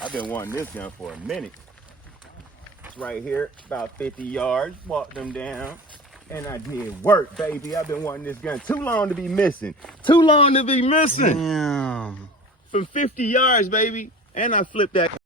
I've been wanting this gun for a minute. It's right here, about 50 yards. Walked them down, and I did work, baby. I've been wanting this gun too long to be missing. Too long to be missing. Damn. From 50 yards, baby. And I flipped that.